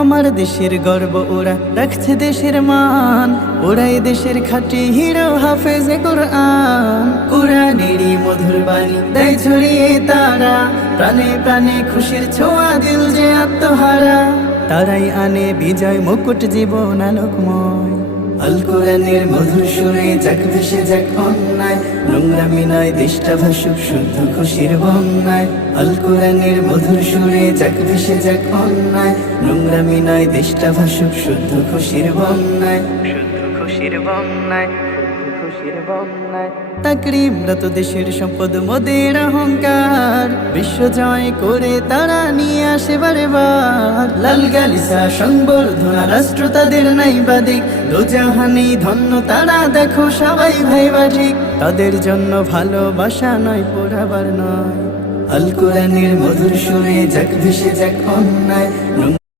আমার দেশের গর্ব ওরা, রাখছে দেশের মান, ওরাই দেশের খাঁটি হিরো, হাফেজে কোরআন। কোরআনেরই মধুর বাণী দেয় ছড়িয়ে তারা, প্রাণে প্রাণে খুশির ছোঁয়া, দিল যে আত্মহারা। তারাই আনে বিজয় মুকুট, জীবন আলোকময়। আল কোরআনের মধুর সুরে যাক ভেসে যাক অন্যায়, নোংরামি নয় দেশটা ভাসুক শুদ্ধ খুশির বন্যায়। আল কোরআনের মধুর সুরে যাক ভেসে যাক অন্যায়, নোংরামি নয় দেশটা ভাসুক শুদ্ধ খুশির বন্যায়, শুদ্ধ খুশির বন্যায়, খুশির বন্যায়। তাকরিমরত দেশের সম্পদ মোদের অহংকার, বিশ্ব জয় করে তারা নিয়ে আসে বারে বার। লাল গালিসা সংবর্ধনা রাষ্ট্র তাদের নাই বাদিক, দোজাহানি ধন্য তারা, দেখো সবাই ভাইবা ঠিক। তাদের জন্য ভালোবাসা নয় পোড়াবার নয়। আল কোরআনের মধুর সুরে যাক ভেসে যাক অন্যায়,